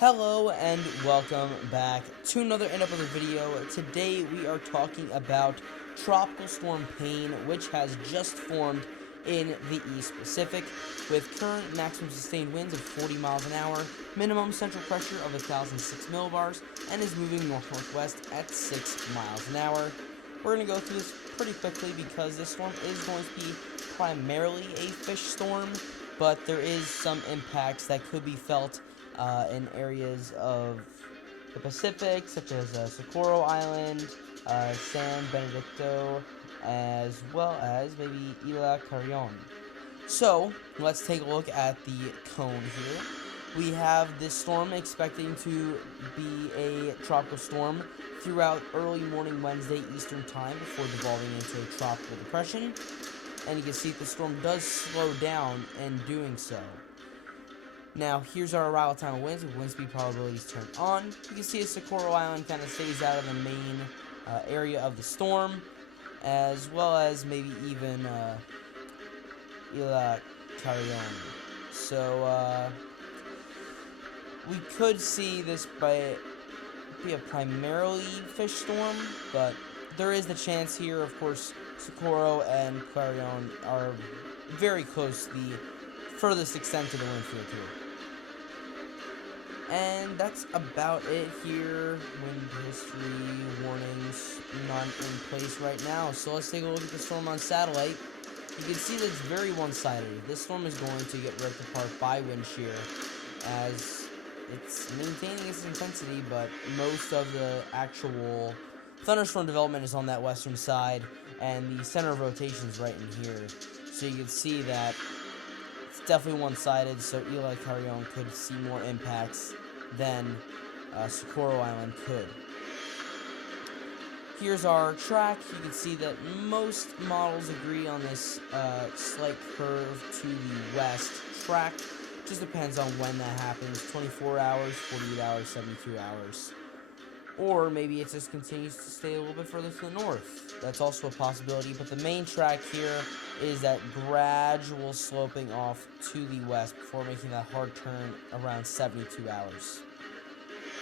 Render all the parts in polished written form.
Hello and welcome back to another in-depth video. Today we are talking about Tropical Storm Paine, which has just formed in the East Pacific, with current maximum sustained winds of 40 miles an hour, minimum central pressure of 1,006 millibars, and is moving north-northwest at 6 miles an hour. We're going to go through this pretty quickly because this storm is going to be primarily a fish storm, but there is some impacts that could be felt in areas of the Pacific, such as Socorro Island, San Benedicto, as well as maybe Isla Carrion. So, let's take a look at the cone here. We have this storm expecting to be a tropical storm throughout early morning Wednesday Eastern Time before devolving into a tropical depression. And you can see the storm does slow down in doing so. Now, here's our arrival time of winds with wind speed probabilities turned on. You can see Socorro Island kind of stays out of the main area of the storm, as well as maybe even Isla Carrion. So, we could see this be a primarily fish storm, but there is the chance here. Of course, Socorro and Clarion are very close to the furthest extent of the wind field here. And that's about it here. Wind history warnings not in place right now. So let's take a look at the storm on satellite. You can see that it's very one-sided. This storm is going to get ripped apart by wind shear as it's maintaining its intensity, but most of the actual thunderstorm development is on that western side, and the center of rotation is right in here. So you can see that it's definitely one-sided, so Isla Carrion could see more impacts than Socorro Island could. Here's our track. You can see that most models agree on this slight curve to the west track. Just depends on when that happens. 24 hours, 48 hours, 72 hours. Or maybe it just continues to stay a little bit further to the north. That's also a possibility, but the main track here is that gradual sloping off to the west before making that hard turn around 72 hours.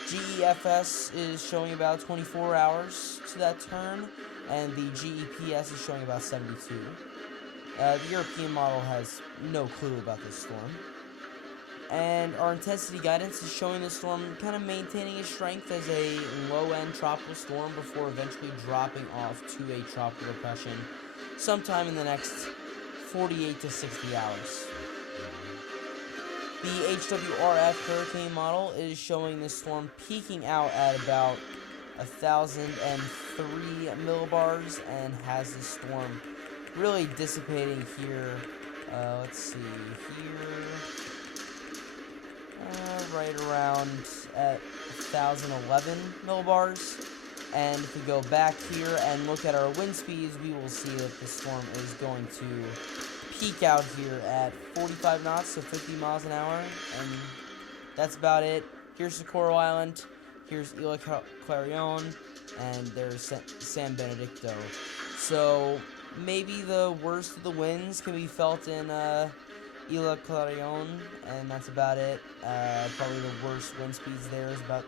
GEFS is showing about 24 hours to that turn, and the GEPS is showing about 72. The European model has no clue about this storm. And our intensity guidance is showing the storm kind of maintaining its strength as a low-end tropical storm before eventually dropping off to a tropical depression sometime in the next 48 to 60 hours. The HWRF hurricane model is showing this storm peaking out at about 1,003 millibars and has the storm really dissipating here. Let's see here. Right around at 1,011 millibars. And if we go back here and look at our wind speeds, we will see that the storm is going to peak out here at 45 knots, so 50 miles an hour. And that's about it. Here's Socorro Island, here's Isla Clarion, and there's San Benedicto. So maybe the worst of the winds can be felt in Isla Clarion, and that's about it. Probably the worst wind speeds there is about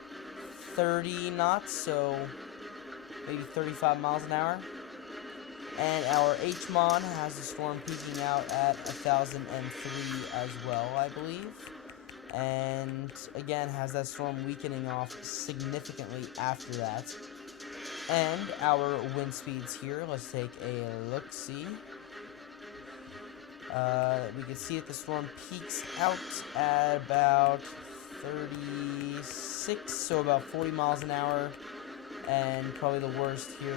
30 knots, so maybe 35 miles an hour. And our HMON has the storm peaking out at 1,003 as well, I believe. And again, has that storm weakening off significantly after that. And our wind speeds here, let's take a look-see. We can see that the storm peaks out at about 36, so about 40 miles an hour. And probably the worst here,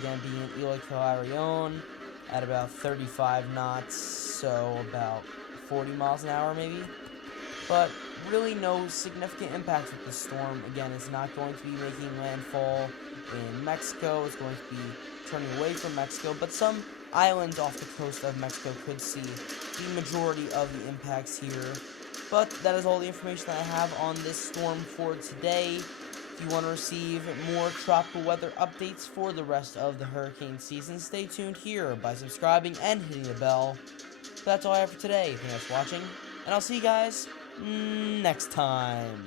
again, being Isla Clarion at about 35 knots, so about 40 miles an hour maybe. But really no significant impacts with this storm. Again, it's not going to be making landfall in Mexico. It's going to be turning away from Mexico, but some islands off the coast of Mexico could see the majority of the impacts here. But that is all the information that I have on this storm for today. If you want to receive more tropical weather updates for the rest of the hurricane season, stay tuned here by subscribing and hitting the bell. That's all I have for today. Thanks for watching, and I'll see you guys next time.